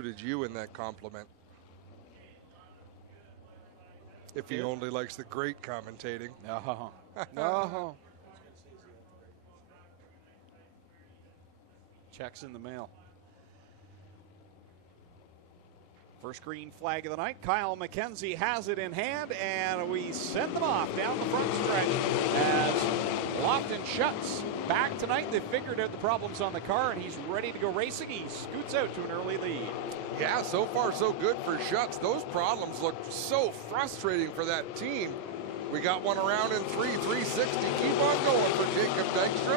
included you in that compliment. If he only likes the great commentating. No. No. Checks in the mail. First green flag of the night. Kyle McKenzie has it in hand, and we send them off down the front stretch as Lofton Schutz back tonight. They figured out the problems on the car, and he's ready to go racing. He scoots out to an early lead. Yeah, so far so good for Schutz. Those problems look so frustrating for that team. We got one around in 360. Keep on going for Jacob Dykstra.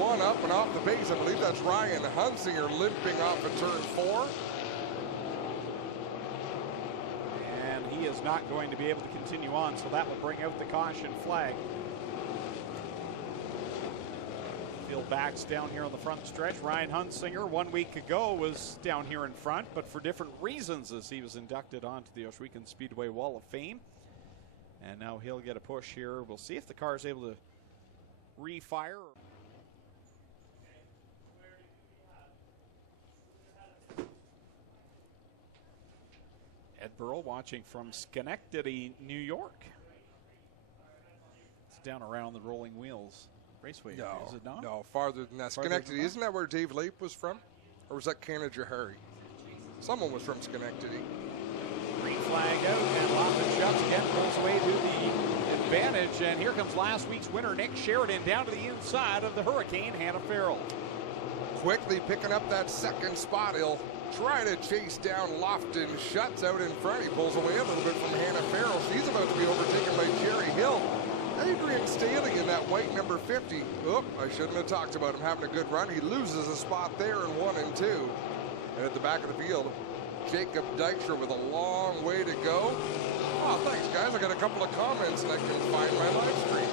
One up and off the base. I believe that's Ryan Hunsinger limping off of turn 4. And he is not going to be able to continue on, so that will bring out the caution flag. Field backs down here on the front stretch. Ryan Hunsinger 1 week ago was down here in front, but for different reasons, as he was inducted onto the Ohsweken Speedway Wall of Fame. And now he'll get a push here. We'll see if the car is able to refire. Ed Burrow watching from Schenectady, New York. It's down around the Rolling Wheels Raceway. No, is it not? No, farther than that. Schenectady, isn't that where Dave Lape was from? Or was that Canada Harry? Someone was from Schenectady. Green flag out, and Lofton Schutz again pulls away to the advantage. And here comes last week's winner, Nick Sheridan, down to the inside of the Hurricane, Hannah Farrell. Quickly picking up that second spot. He'll try to chase down Lofton Schutz out in front. He pulls away a little bit from Hannah Farrell. She's about to be overtaken by Jerry Hill. Adrian Staley in that white number 50. Oop, I shouldn't have talked about him having a good run. He loses a spot there in 1 and 2. And at the back of the field, Jacob Dykstra with a long way to go. Oh, thanks, guys. I got a couple of comments and I can find my live stream.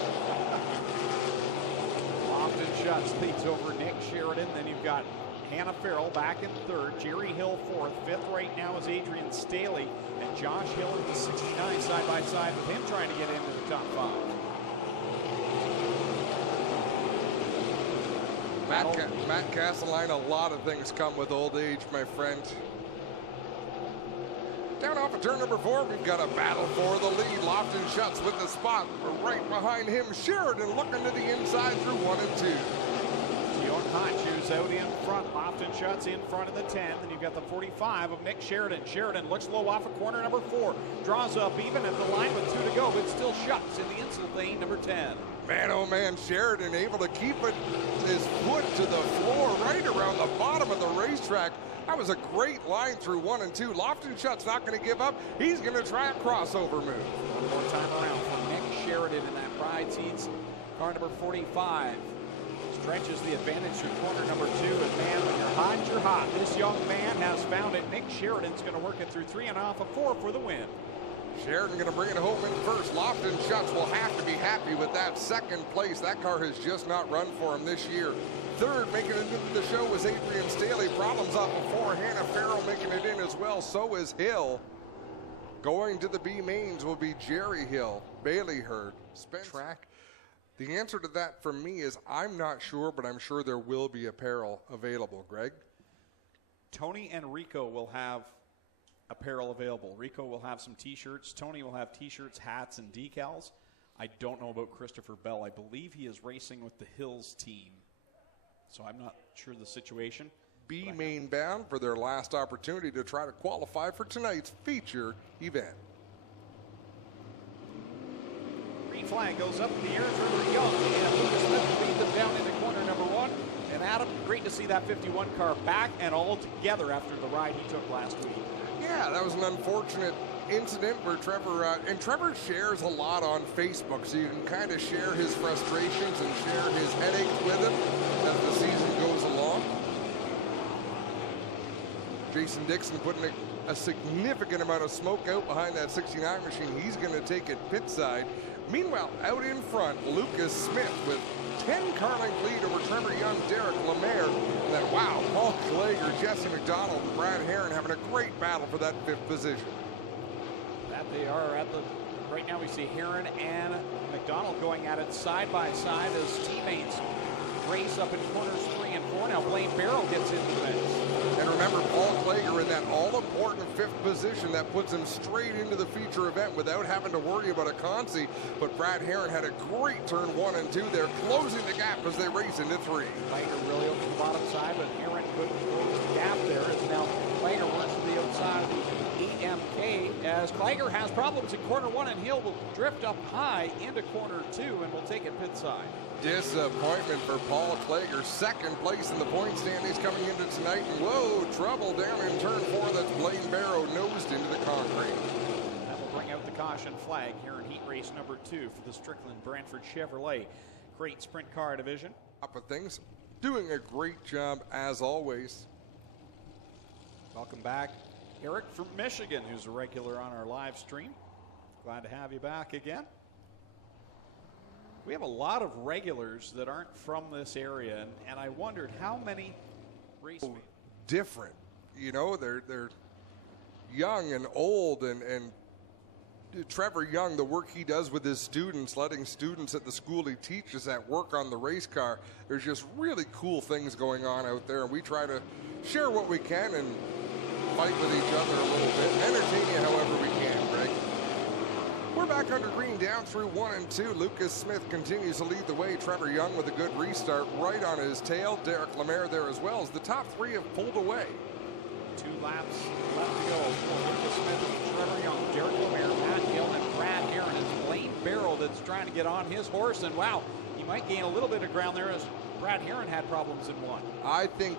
Lofton Schutz leads over Nick Sheridan. Then you've got Hannah Farrell back in 3rd. Jerry Hill 4th. 5th right now is Adrian Staley. And Josh Hill in the 69 side by side with him trying to get into the top 5. Matt Castelline, a lot of things come with old age, my friend. Down off of turn number 4, we've got a battle for the lead. Lofton Schutz with the spot. Right behind him, Sheridan looking to the inside through 1 and 2. Dion Hodges out in front. Lofton Schutz in front of the 10. Then you've got the 45 of Nick Sheridan. Sheridan looks low off of corner number 4. Draws up even at the line with 2 to go. But still Schutz in the insult lane, number 10. Man, oh man, Sheridan able to keep his foot to the floor right around the bottom of the racetrack. That was a great line through 1 and 2. Lofton Schutz not going to give up. He's going to try a crossover move. One more time around for Nick Sheridan in that pride seats. Car number 45 stretches the advantage through corner number 2. And man, when you're hot, you're hot. This young man has found it. Nick Sheridan's going to work it through 3 and off of 4 for the win. Sheridan going to bring it home in first. Lofton Schutz will have to be happy with that second place. That car has just not run for him this year. 3rd making it into the show was Adrian Staley. Problems off of 4. Hannah Farrell making it in as well. So is Hill. Going to the B mains will be Jerry Hill, Bailey Hurd, Spencer. Track. The answer to that from me is I'm not sure, but I'm sure there will be apparel available. Greg? Tony and Rico will have apparel available. Rico will have some t-shirts. Tony will have t-shirts, hats, and decals. I don't know about Christopher Bell. I believe he is racing with the Hills team. So I'm not sure the situation. B main bound for their last opportunity to try to qualify for tonight's feature event. Green flag goes up in the air. Trevor Young and Lucas Smith lead them down into corner number 1. And Adam, great to see that 51 car back and all together after the ride he took last week. Yeah, that was an unfortunate incident where Trevor shares a lot on Facebook, so you can kind of share his frustrations and share his headaches with him as the season goes along. Jason Dixon putting a significant amount of smoke out behind that 69 machine. He's going to take it pit side. Meanwhile, out in front, Lucas Smith with 10 car length lead over Trevor Young, Derek Lemaire, and then, wow, Paul Klager, Jesse McDonald, and Brad Herron having a great battle for that 5th position. That they are at the, right now we see Herron and McDonald going at it side by side as teammates race up in corners 3 and 4. Now Blaine Barrow gets into the mix. And remember, Paul Klager in that all-important 5th position that puts him straight into the feature event without having to worry about a consi. But Brad Herron had a great turn 1 and 2 there, closing the gap as they race into 3. Klager really over the bottom side, but Herron couldn't close the gap there. As now Klager works to the outside of the EMK as Klager has problems in corner 1, and he'll drift up high into corner 2 and will take it pit side. Disappointment for Paul Klager, 2nd place in the point standings coming into tonight. And whoa, trouble down in turn 4. That's Blaine Barrow nosed into the concrete. That will bring out the caution flag here in heat race number 2 for the Strickland Brantford Chevrolet Great Sprint Car Division. Up with things, doing a great job as always. Welcome back, Eric from Michigan, who's a regular on our live stream. Glad to have you back again. We have a lot of regulars that aren't from this area, and I wondered how many race different. You know, they're young and old, and Trevor Young, the work he does with his students, letting students at the school he teaches at work on the race car, there's just really cool things going on out there, and we try to share what we can and fight with each other a little bit, entertain you however we can, Greg. We're back under green, down through 1 and 2. Lucas Smith continues to lead the way. Trevor Young with a good restart right on his tail. Derek Lemaire there as well, as the top 3 have pulled away. 2 laps left to go for Lucas Smith, Trevor Young, Derek Lemaire, Matt Hill, and Brad Herron. It's Blaine Barrow that's trying to get on his horse, and wow, he might gain a little bit of ground there as Brad Herron had problems in 1. I think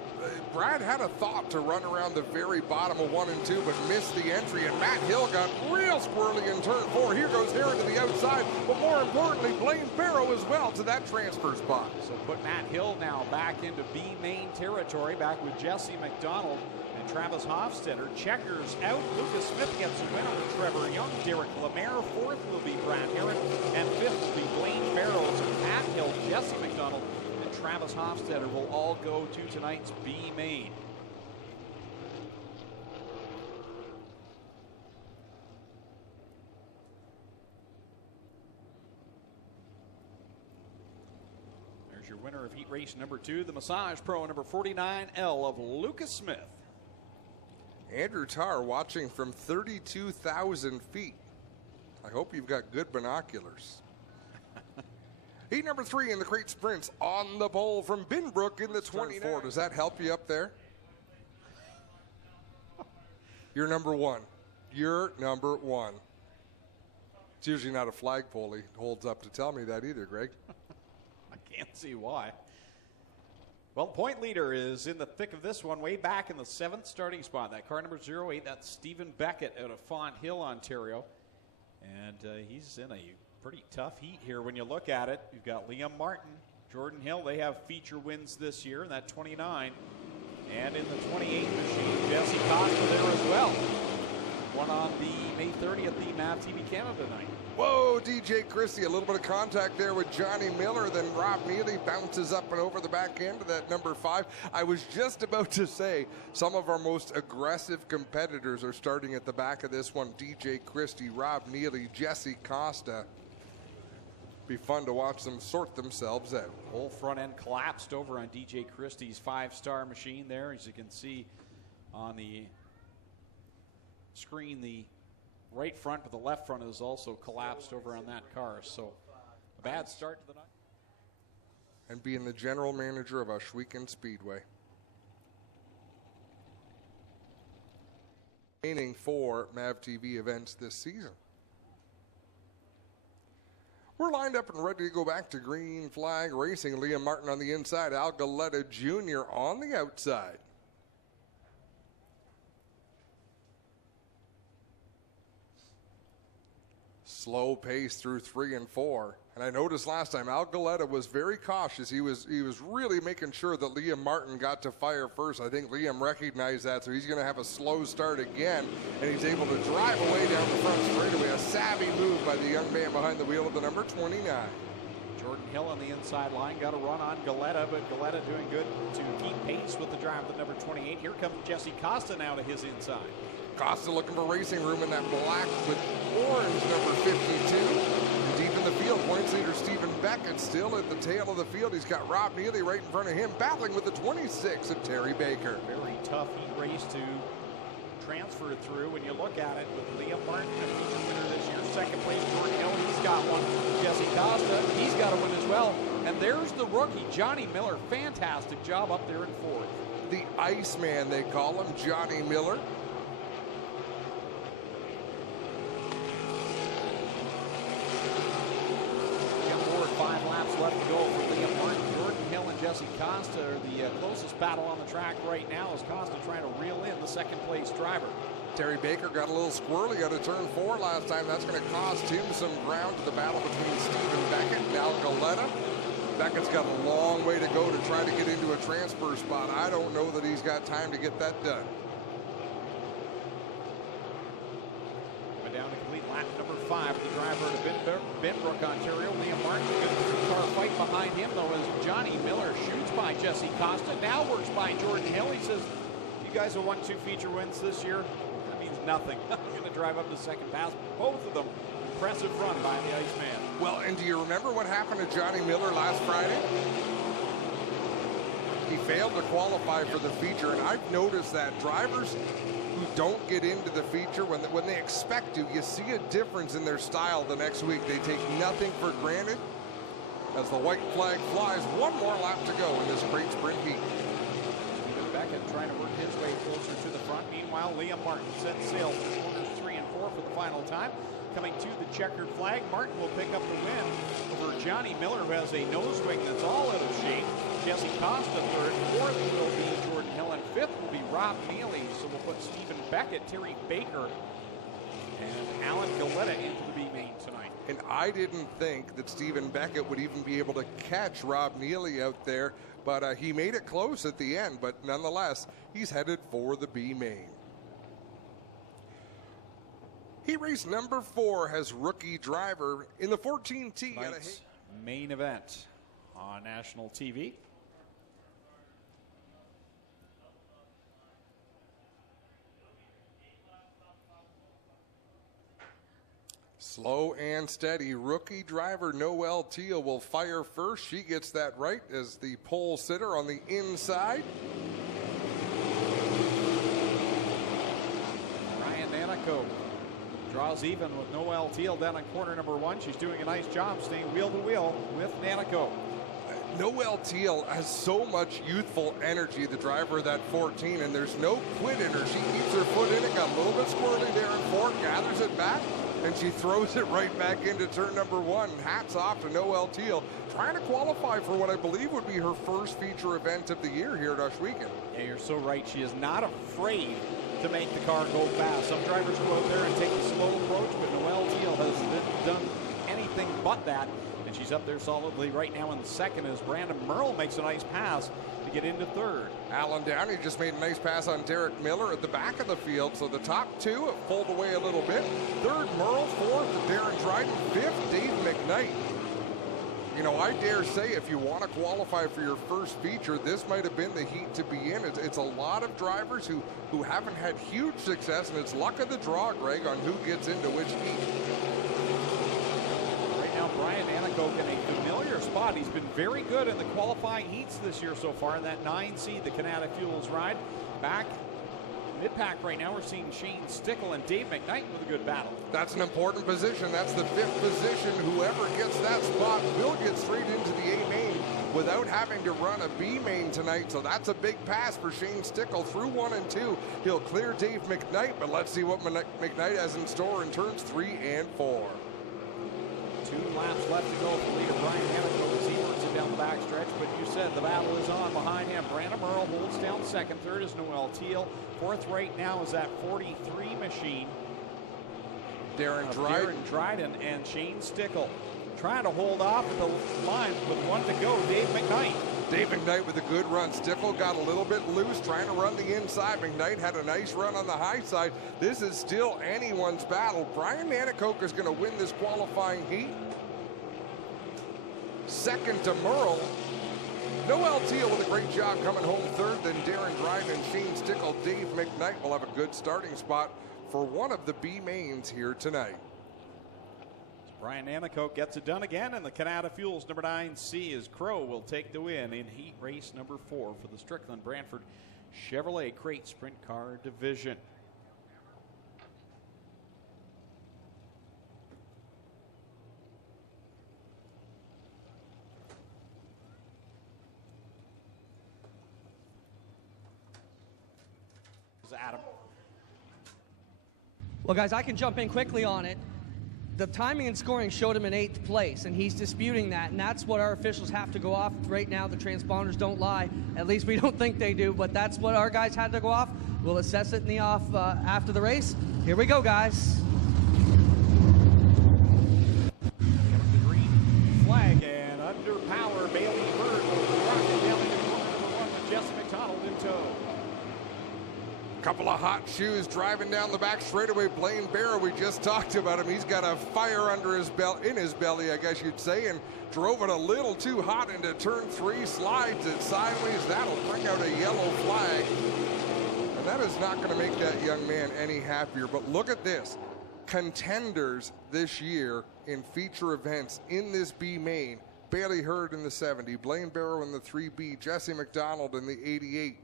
Brad had a thought to run around the very bottom of 1 and 2, but missed the entry, and Matt Hill got real squirrely in turn 4. Here goes Herron to the outside, but more importantly, Blaine Barrow as well to that transfer spot. So put Matt Hill now back into B main territory, back with Jesse McDonald and Travis Hofstetter. Checkers out. Lucas Smith gets a win over Trevor Young. Derek Lemaire. 4th will be Brad Herron, and 5th will be Blaine Barrow. So Matt Hill, Jesse McDonald, Travis Hofstetter will all go to tonight's B main. There's your winner of heat race number 2, the Massage Pro number 49L of Lucas Smith. Andrew Tarr watching from 32,000 feet. I hope you've got good binoculars. Heat number 3 in the crate sprints on the pole from Binbrook in the 24. Does that help you up there? You're number 1. You're number 1. It's usually not a flagpole he holds up to tell me that either, Greg. I can't see why. Well, the point leader is in the thick of this one, way back in the 7th starting spot. That car number 08, that's Stephen Beckett out of Font Hill, Ontario. And he's in a pretty tough heat here when you look at it. You've got Liam Martin, Jordan Hill. They have feature wins this year in that 29. And in the 28 machine, Jesse Costa there as well. One on the May 30th, the MAV TV Canada night. Whoa, DJ Christie, a little bit of contact there with Johnny Miller. Then Rob Neely bounces up and over the back end of that number 5. I was just about to say some of our most aggressive competitors are starting at the back of this one. DJ Christie, Rob Neely, Jesse Costa. Be fun to watch them sort themselves out. Whole front end collapsed over on DJ Christie's 5-star machine there. As you can see on the screen, the right front, but the left front is also collapsed over on that car. So a bad start to the night. And being the general manager of Ohsweken Speedway. Remaining 4 MAV TV events this season. We're lined up and ready to go back to green flag racing. Liam Martin on the inside, Al Galetta Jr. on the outside. Slow pace through 3 and 4. And I noticed last time Al Galetta was very cautious. He was really making sure that Liam Martin got to fire first. I think Liam recognized that, so he's going to have a slow start again, and he's able to drive away down the front straightaway. A savvy move by the young man behind the wheel of the number 29. Jordan Hill on the inside line, got a run on Galetta, but Galetta doing good to keep pace with the drive of the number 28. Here comes Jesse Costa now to his inside. Costa looking for racing room in that black with orange number 52. Deep in the field, points leader Stephen Beckett still at the tail of the field. He's got Rob Neely right in front of him, battling with the 26 of Terry Baker. Very tough heat race to transfer through when you look at it with Liam Martin, a feature winner this year. Second place, Jordan Hill, he's got one. Jesse Costa, he's got a win as well. And there's the rookie, Johnny Miller. Fantastic job up there in fourth. The Iceman, they call him, Johnny Miller. Five laps left to go for Liam Martin. Jordan Hill and Jesse Costa are the closest battle on the track right now as Costa trying to reel in the second place driver. Terry Baker got a little squirrely out of turn 4 last time. That's going to cost him some ground to the battle between Stephen Beckett and Al Galetta. Beckett's got a long way to go to try to get into a transfer spot. I don't know that he's got time to get that done. Down to complete lap number 5 with the driver to Benbrook, Ontario. Liam Martin, good three-car fight behind him, though, as Johnny Miller shoots by Jesse Costa, now works by Jordan Hill. He says, you guys have won 2 feature wins this year. That means nothing. I'm going to drive up the second pass. Both of them, impressive run by the Iceman. Well, and do you remember what happened to Johnny Miller last Friday? He failed to qualify for the feature, and I've noticed that drivers who don't get into the feature when they expect to, you see a difference in their style the next week. They take nothing for granted. As the white flag flies, one more lap to go in this great sprint heat. Stephen Beckett trying to work his way closer to the front. Meanwhile, Liam Martin sets sail for corners 3 and 4 for the final time. Coming to the checkered flag, Martin will pick up the win over Johnny Miller, who has a nose wing that's all out of shape. Jesse Costa third, fourth will be Jordan Hill, and fifth will be Rob Neely. So we'll put Stephen Beckett, Terry Baker, and Alan Galetta into the B main tonight. And I didn't think that Stephen Beckett would even be able to catch Rob Neely out there, but he made it close at the end. But nonetheless, he's headed for the B main. Heat race number 4 has rookie driver in the 14T. Main event on national TV. Slow and steady. Rookie driver Noelle Teal will fire first. She gets that right as the pole sitter on the inside. Ryan Nanico draws even with Noelle Teal down on corner number 1. She's doing a nice job staying wheel to wheel with Nanico. Noelle Teal has so much youthful energy, the driver of that 14, and there's no quit in her. She keeps her foot in it, got a little bit squirrely there in 4, gathers it back, and she throws it right back into turn number 1. Hats off to Noelle Teal, trying to qualify for what I believe would be her first feature event of the year here at Ushweekend. Yeah, you're so right. She is not afraid to make the car go fast. Some drivers go out there and take the slow approach, but Noelle Teal has done anything but that. And she's up there solidly right now in second as Brandon Merle makes a nice pass to get into third. Alan Downey just made a nice pass on Derek Miller at the back of the field. So the top 2 have pulled away a little bit. Third, Merle. Fourth, Darren Dryden. Fifth, Dave McKnight. You know, I dare say if you want to qualify for your first feature, this might have been the heat to be in. It's a lot of drivers who haven't had huge success, and it's luck of the draw, Greg, on who gets into which heat. Now Brian Nanico in a familiar spot. He's been very good in the qualifying heats this year so far in that 9C, the Canada Fuels ride. Back mid-pack right now, we're seeing Shane Stickle and Dave McKnight with a good battle. That's an important position. That's the 5th position. Whoever gets that spot will get straight into the A main without having to run a B main tonight. So that's a big pass for Shane Stickle through 1 and 2. He'll clear Dave McKnight, but let's see what McKnight has in store in turns 3 and 4. 2 laps left to go for leader Brian Nanico as he works it down the backstretch. But you said the battle is on behind him. Brandon Merle holds down second. Third is Noelle Teal. Fourth right now is that 43 machine. Darren Dryden and Shane Stickle trying to hold off at the line with 1 to go. Dave McKnight. Dave McKnight with a good run. Stickle got a little bit loose trying to run the inside. McKnight had a nice run on the high side. This is still anyone's battle. Brian Nanico is going to win this qualifying heat. Second to Merle. Noelle Teal with a great job coming home third. Then Darren Dryden and Shane Stickle. Dave McKnight will have a good starting spot for one of the B mains here tonight. Brian Amico gets it done again, and the Canada Fuels number 9 C is Crow will take the win in heat race number 4 for the Strickland Brantford Chevrolet Crate Sprint Car Division. Adam. Well, guys, I can jump in quickly on it. The timing and scoring showed him in 8th place, and he's disputing that, and that's what our officials have to go off. Right now, the transponders don't lie. At least we don't think they do, but that's what our guys had to go off. We'll assess it in the off after the race. Here we go, guys. The green flag and under power, Bailey Bird will rock it down into corner number 1 with Jesse McDonald in tow. Couple of hot shoes driving down the back straightaway. Blaine Barrow, we just talked about him. He's got a fire under his belt, in his belly, I guess you'd say, and drove it a little too hot into turn 3, slides it sideways. That'll bring out a yellow flag. And that is not going to make that young man any happier. But look at this. Contenders this year in feature events in this B main. Bailey Hurd in the 70, Blaine Barrow in the 3B, Jesse McDonald in the 88.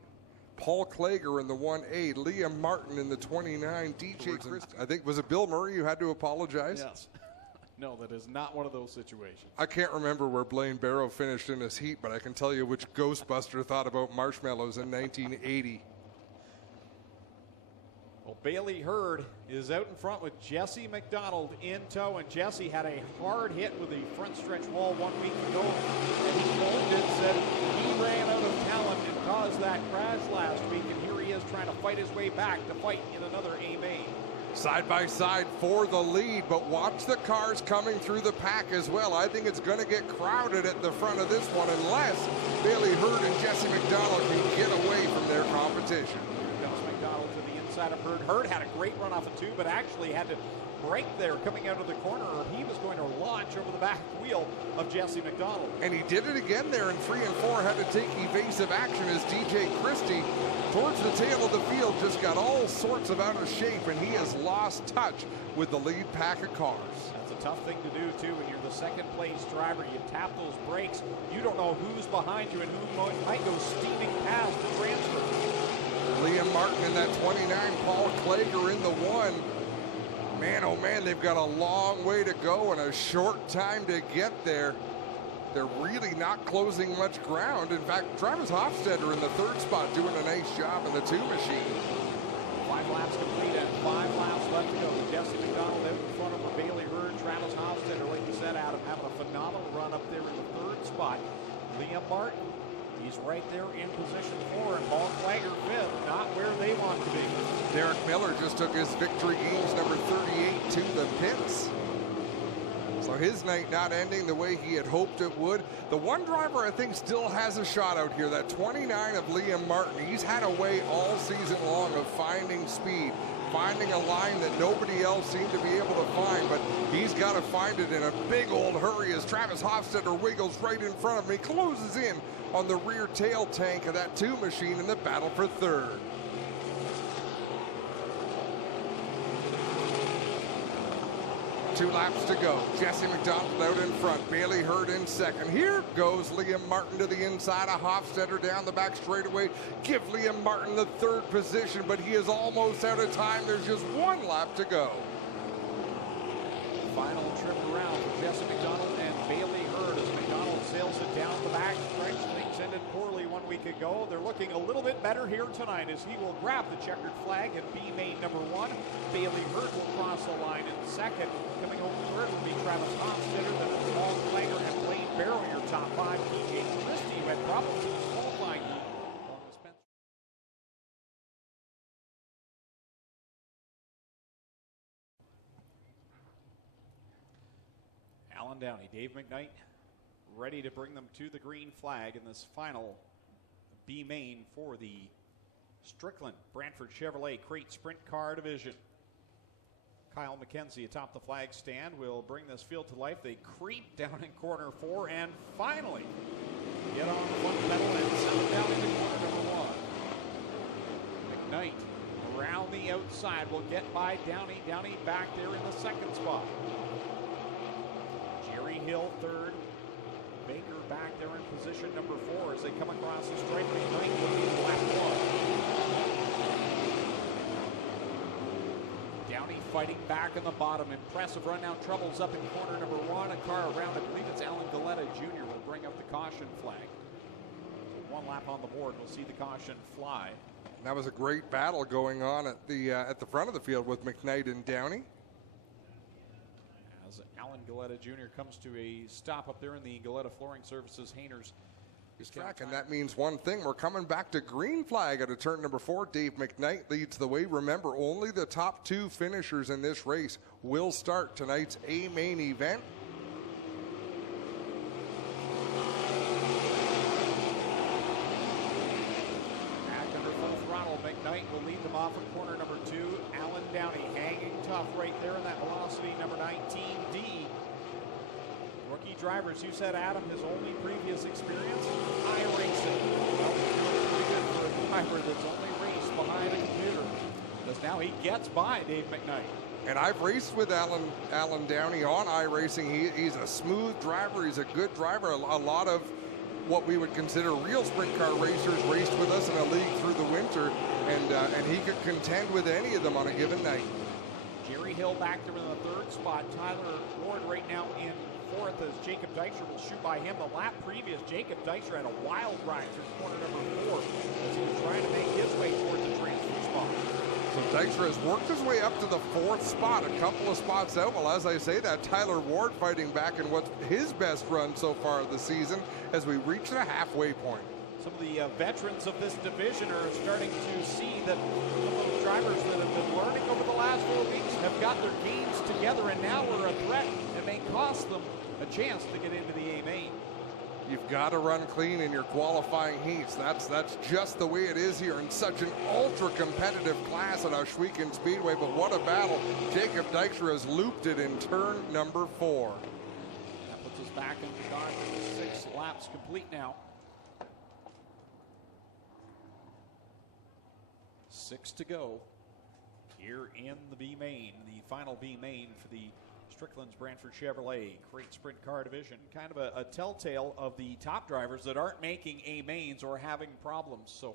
Paul Klager in the 1A, Liam Martin in the 29, DJ Christie. I think, was it Bill Murray who had to apologize? Yes. No, that is not one of those situations. I can't remember where Blaine Barrow finished in his heat, but I can tell you which Ghostbuster thought about marshmallows in 1980. Well, Bailey Hurd is out in front with Jesse McDonald in tow, and Jesse had a hard hit with the front stretch wall 1 week ago, and he owned it, said he ran out of talent and caused that crash last week, and here he is trying to fight his way back to fight in another A main. Side by side for the lead, but watch the cars coming through the pack as well. I think it's going to get crowded at the front of this one unless Bailey Hurd and Jesse McDonald can get away from their competition. McDonald to the inside of Hurd. Hurd had a great run off of 2, but actually had to break there coming out of the corner, or he was going to launch over the back wheel of Jesse McDonald. And he did it again there in 3 and 4, had to take evasive action as DJ Christie towards the tail of the field just got all sorts of out of shape, and he has lost touch with the lead pack of cars. That's a tough thing to do too when you're the second place driver. You tap those brakes, you don't know who's behind you and who might go steaming past the transfer. Liam Martin in that 29, Paul Klager in the 1. Man, oh man, they've got a long way to go and a short time to get there. They're really not closing much ground. In fact, Travis Hofstetter in the 3rd spot doing a nice job in the 2 machine. 5 laps complete and 5 laps left to go. Jesse McDonald out in front of Bailey Hurd. Travis Hofstetter, like you said, Adam, having a phenomenal run up there in the 3rd spot. Liam Martin, he's right there in position 4, and Paul Klager 5th, not where they want to be. Derek Miller just took his victory games number 38 to the pits. So his night not ending the way he had hoped it would. The one driver I think still has a shot out here, that 29 of Liam Martin. He's had a way all season long of finding speed, finding a line that nobody else seemed to be able to find, but he's got to find it in a big old hurry as Travis Hofstetter wiggles right in front of him. He closes in on the rear tail tank of that 2 machine in the battle for 3rd. Two laps to go. Jesse McDonald out in front. Bailey Hurd in 2nd. Here goes Liam Martin to the inside of Hofstetter down the back straightaway. Give Liam Martin the 3rd position, but he is almost out of time. There's just 1 lap to go. Final trip around for Jesse McDonald and Bailey Hurd as McDonald sails it down the back stretch. Things ended poorly 1 week ago. They're looking a little bit better here tonight as he will grab the checkered flag in B main number 1. Bailey Hurd will cross the line in 2nd. Coming home 3rd will be Travis Hofstetter, then Paul Klager and Blaine Barrow, your top 5. DJ Christie, who had problems in his qualifying heat. Alan Downey, Dave McKnight, ready to bring them to the green flag in this final B main for the Strickland Brantford Chevrolet Crate Sprint Car Division. Kyle McKenzie atop the flag stand will bring this field to life. They creep down in corner 4 and finally get on the front pedal and settle down into corner number 1. McKnight around the outside will get by Downey. Downey back there in the 2nd spot. Hill third. Baker back there in position number 4 as they come across the stripe. McKnight will be lap 1. Downey fighting back in the bottom. Impressive run now. Troubles up in corner number 1. A car around, I believe it's Alan Galetta Jr. will bring up the caution flag. So 1 lap on the board. We'll see the caution fly. That was a great battle going on at the front of the field with McKnight and Downey. As Alan Galetta Jr. comes to a stop up there in the Galetta Flooring Services Hainers track, and that means one thing. We're coming back to green flag at a turn number 4. Dave McKnight leads the way. Remember, only the top 2 finishers in this race will start tonight's A main event. Back under full throttle. McKnight will lead them off in corner number 2. Alan Downey hanging tough right there in that velocity number 19D. Rookie drivers, you said, Adam, his only previous experience, iRacing. Well, pretty good for a driver that's only raced behind a computer, because now he gets by Dave McKnight. And I've raced with Alan Downey on iRacing. He's a smooth driver. He's a good driver. A lot of what we would consider real sprint car racers raced with us in a league through the winter, and he could contend with any of them on a given night. Jerry Hill back there in the 3rd spot. Tyler Ward right now in 4th as Jacob Dykstra will shoot by him. The lap previous, Jacob Dykstra had a wild ride through corner number 4 as he was trying to make his way towards the transfer spot. So Dykstra has worked his way up to the 4th spot, a couple of spots out. Well, as I say that, Tyler Ward fighting back in what's his best run so far of the season as we reach the halfway point. Some of the veterans of this division are starting to see that some of those drivers that have been learning over the last 4 weeks have got their games together, and now we're a threat. It may cost them a chance to get into the A main. You've got to run clean in your qualifying heats. That's just the way it is here in such an ultra-competitive class at Ohsweken Speedway. But what a battle. Jacob Dykstra has looped it in turn number 4. That puts us back in the car. 6 laps complete now. 6 to go here in the B main, the final B main for the Strickland's Brantford Chevrolet Crate Sprint Car Division. Kind of a telltale of the top drivers that aren't making A mains or having problems. So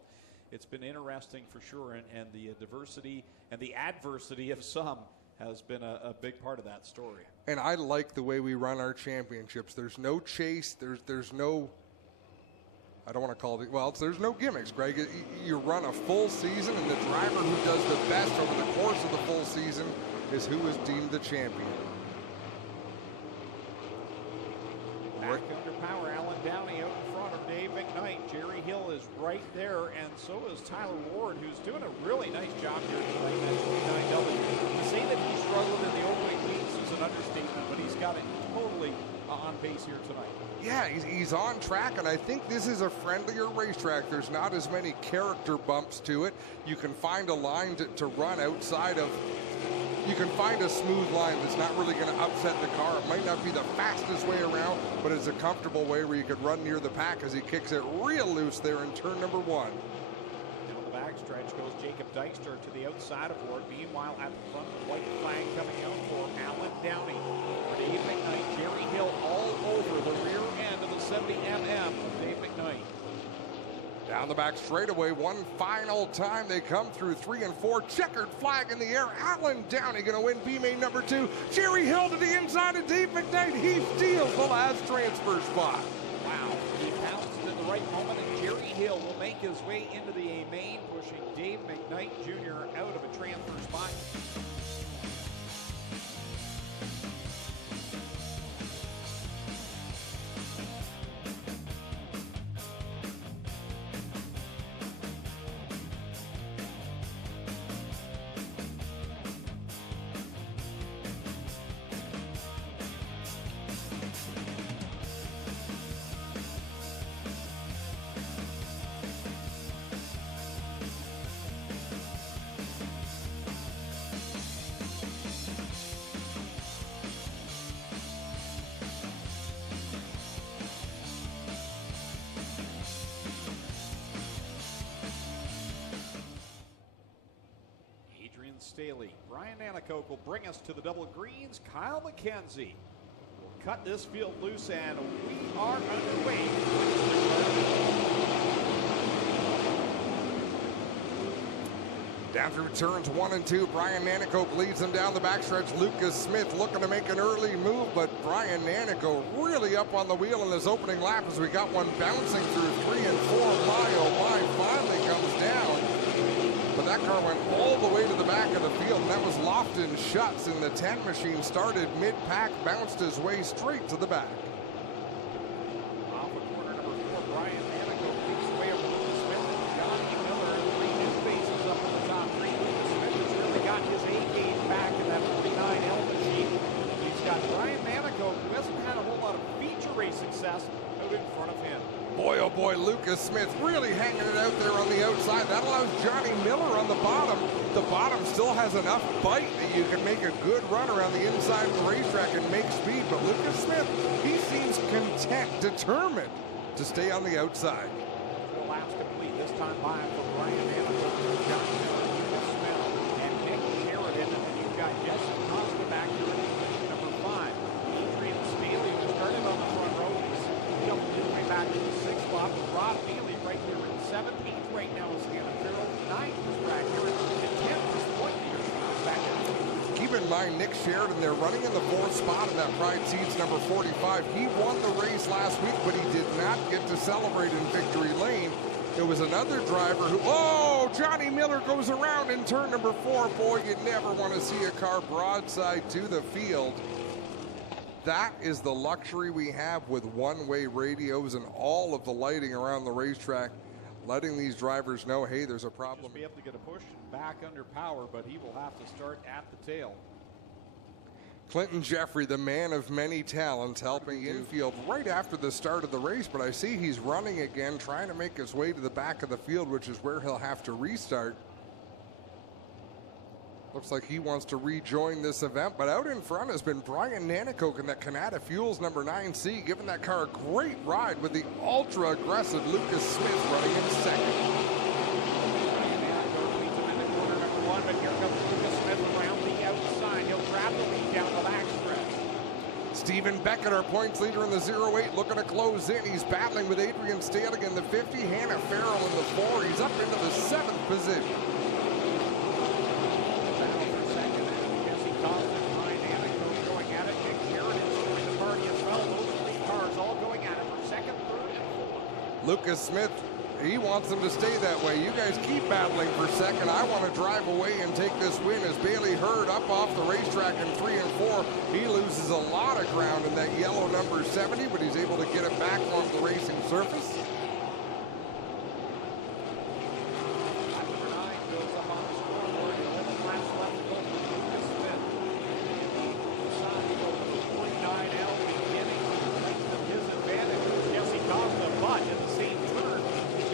it's been interesting for sure, and the diversity and the adversity of some has been a big part of that story. And I like the way we run our championships. There's no chase. There's no, I don't want to call it, well, there's no gimmicks, Greg. You run a full season, and the driver who does the best over the course of the full season is who is deemed the champion. Back under power, Alan Downey out in front of Dave McKnight. Jerry Hill is right there, and so is Tyler Ward, who's doing a really nice job here tonight at 29W. To say that he struggled in the opening weeks is an understatement, but he's got it totally on pace here tonight. Yeah, he's on track, and I think this is a friendlier racetrack. There's not as many character bumps to it. You can find a line to run outside of. You can find a smooth line that's not really going to upset the car. It might not be the fastest way around, but it's a comfortable way where you could run near the pack as he kicks it real loose there in turn number 1. Down the backstretch goes Jacob Dykstra to the outside of Ward. Meanwhile, at the front, the white flag coming out for Alan Downey. For Dave McKnight, Jerry Hill all over the rear end of the 70mm of Dave McKnight. Down the back straightaway, one final time they come through 3 and 4. Checkered flag in the air. Alan Downey going to win B main number 2. Jerry Hill to the inside of Dave McKnight. He steals the last transfer spot. Wow, he pounced at the right moment, and Jerry Hill will make his way into the A main, pushing Dave McKnight Jr. out of a transfer spot. Staley. Brian Nanakoke will bring us to the double greens. Kyle McKenzie will cut this field loose, and we are underway. Down through turns 1 and 2, Brian Nanicoke leads them down the backstretch. Lucas Smith looking to make an early move, but Brian Nanicoke really up on the wheel in this opening lap as we got one bouncing through 3 and 4. My, oh my, finally comes down. But that car went all the way to the back of the field, and that was Lofton Schutz in the 10 machine. Started mid-pack, bounced his way straight to the back. Off of corner number 4, Brian Nanicoke leads the way over Lucas Smith and Johnny Miller. 3 new faces up in the top 3. Lucas Smith has really got his A game back in that 49L machine. He's got Brian Nanicoke, who hasn't had a whole lot of feature race success, out in front of him. Boy, oh boy, Lucas Smith really hanging it out there on the outside. That allows Johnny Miller on the bottom. The bottom still has enough bite that you can make a good run around the inside of the racetrack and make speed. But Lucas Smith, he seems content, determined to stay on the outside. 4 laps complete, this time by for Brian Nanicoke, Johnny Miller, Lucas Smith, and Nick Sheridan. And then you've got Jesse Costa back here in position number 5. Adrian Staley, who started on the front row, he's jumped his way back to the 6th spot. Rob Neely right here in 7th. 8th right now is Hannah Farrell. 9th is Brad Garrett. And 10th is Point Leaders back in. Keep in mind, Nick Sheridan, they're running in the 4th spot in that Pride Seeds number 45. He won the race last week, but he did not get to celebrate in victory lane. It was another driver who, oh, Johnny Miller goes around in turn number 4. Boy, you never want to see a car broadside to the field. That is the luxury we have with one-way radios and all of the lighting around the racetrack, letting these drivers know, hey, there's a problem. Just be able to get a push back under power, but he will have to start at the tail. Clinton Jeffrey, the man of many talents, helping infield right after the start of the race, but I see he's running again, trying to make his way to the back of the field, which is where he'll have to restart. Looks like he wants to rejoin this event, but out in front has been Brian Nanicoke in that Canada Fuels number 9C, giving that car a great ride with the ultra-aggressive Lucas Smith running in second. Brian Nanicoke leads him in the corner number 1, but here comes Lucas Smith around the outside. He'll grab the lead down the backstretch. Stephen Beckett, our points leader in the 08, looking to close in. He's battling with Adrian Staley in the 50, Hannah Farrell in the 4. He's up into the 7th position. Lucas Smith, he wants them to stay that way. You guys keep battling for second. I want to drive away and take this win as Bailey Hurd up off the racetrack in 3 and 4. He loses a lot of ground in that yellow number 70, but he's able to get it back onto the racing surface. Number 9 goes up on the scoreboard. 11 laps left to go for Lucas Smith. Inside, he goes with 49L beginning to his advantage. Jesse Costa, but in the same turn,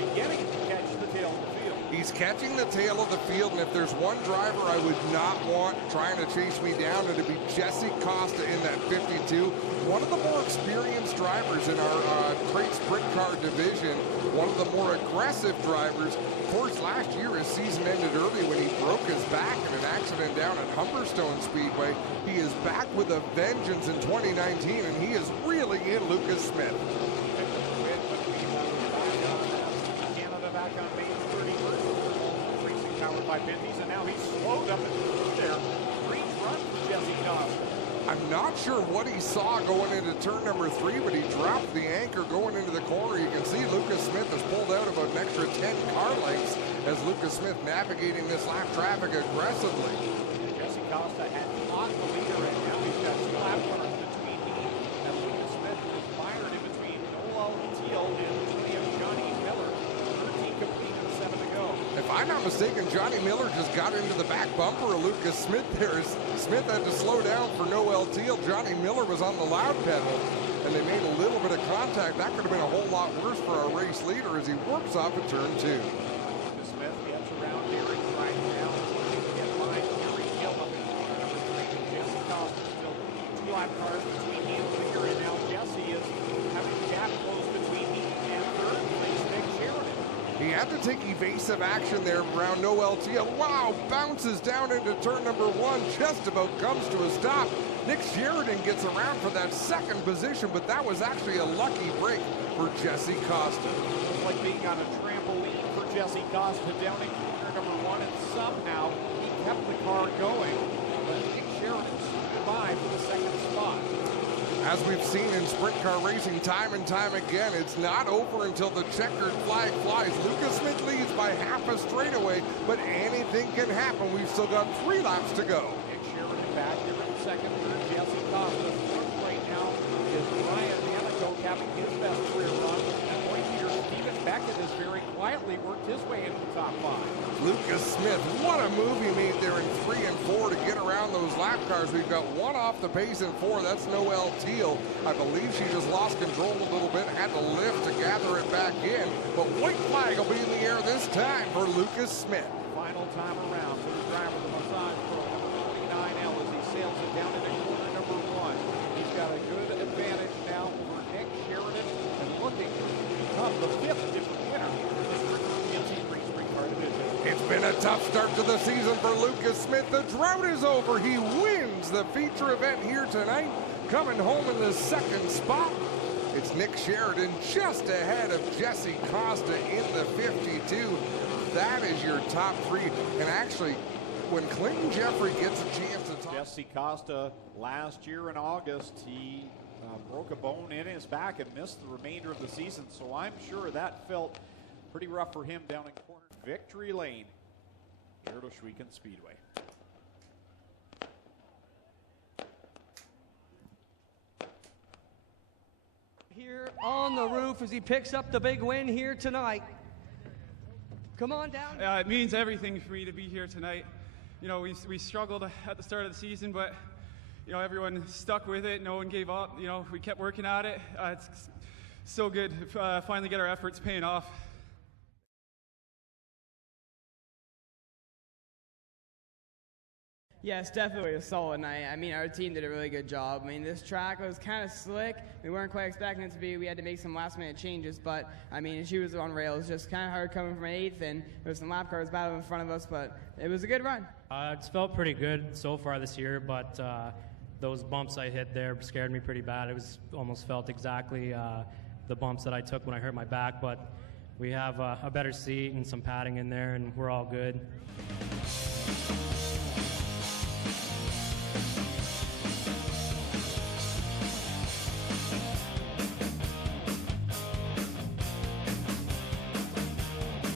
beginning to catch the tail of the field. He's catching the tail of the field, and if there's one driver I would not want trying to chase me down, it'd be Jesse Costa in that 52. One of the more experienced drivers in our crate sprint car division, one of the more aggressive drivers. Of course, last year his season ended early when he broke his back in an accident down at Humberstone Speedway. He is back with a vengeance in 2019, and he is really in Lucas Smith. Canada back on main 31st. Racing powered by Bentley's, and now he's slowed up and there. Great run for Jesse Costa. I'm not sure what he saw going into turn number 3, but he dropped the anchor going into the corner. You can see Lucas Smith has pulled out about an extra 10 car lengths as Lucas Smith navigating this lap traffic aggressively. Jesse Costa had caught the leader, and now he's got 2 lap runners between he and Lucas Smith, who is fired in between Noel Teal and Johnny Miller. 13 complete and 7 to go. If I'm not mistaken, Johnny Miller just got into the back bumper of Lucas Smith there. Smith had to slow down for Noel Teal. Johnny Miller was on the loud pedal, and they made a little bit of contact. That could have been a whole lot worse for our race leader as he works off at turn 2. Lucas Smith gets around Derek right now. Get by Derek Hill up in corner number 3. Jesse Costa still 2 lap cars between he and Winger, and now Jesse is having gap close between he and third place Nick Sheridan. He had to take evasive action there around Noel Teal. Wow, bounces down into turn number 1, just about comes to a stop. Nick Sheridan gets around for that second position, but that was actually a lucky break for Jesse Costa. It's like being on a trampoline for Jesse Costa down in corner number 1, and somehow he kept the car going. But Nick Sheridan stood by for the second spot. As we've seen in sprint car racing time and time again, it's not over until the checkered flag flies. Lucas Smith leads by half a straightaway, but anything can happen. We've still got 3 laps to go. Nick Sheridan back here in second, third Jesse Costa. Fourth right now is Ryan Hanico capping his best career run. And point leader Stephen Beckett has very quietly worked his way into the top 5. Lucas Smith, what a move he made there in 3 and 4 to get around those lap cars. We've got 1 off the pace in 4. That's Noelle Teal. I believe she just lost control a little bit, had to lift to gather it back in. But white flag will be in the air this time for Lucas Smith. Final time around for the driver of the massage pro, number 49L, as he sails it down into corner number 1. He's got a good advantage now over Nick Sheridan and looking to become the 5th different winner in this GMC3 Sprint Car division. It's been a tough start to the season for Lucas Smith. The drought is over. He wins the feature event here tonight. Coming home in the second spot, it's Nick Sheridan just ahead of Jesse Costa in the 52. That is your top 3. And actually, when Clinton Jeffrey gets a chance to talk. Jesse Costa last year in August, he broke a bone in his back and missed the remainder of the season. So I'm sure that felt pretty rough for him down in corner victory lane here at Ohsweken Speedway. Here on the roof as he picks up the big win here tonight. Come on down. It means everything for me to be here tonight. You know, we struggled at the start of the season, but, you know, everyone stuck with it. No one gave up. You know, we kept working at it. It's so good to finally get our efforts paying off. Yes, definitely a solid night. I mean, our team did a really good job. I mean, this track was kind of slick. We weren't quite expecting it to be. We had to make some last-minute changes, but, I mean, she was on rails. Just kind of hard coming from 8th, and there was some lap cars battling in front of us, but it was a good run. It's felt pretty good so far this year, but those bumps I hit there scared me pretty bad. It was almost felt exactly the bumps that I took when I hurt my back, but we have a better seat and some padding in there, and we're all good.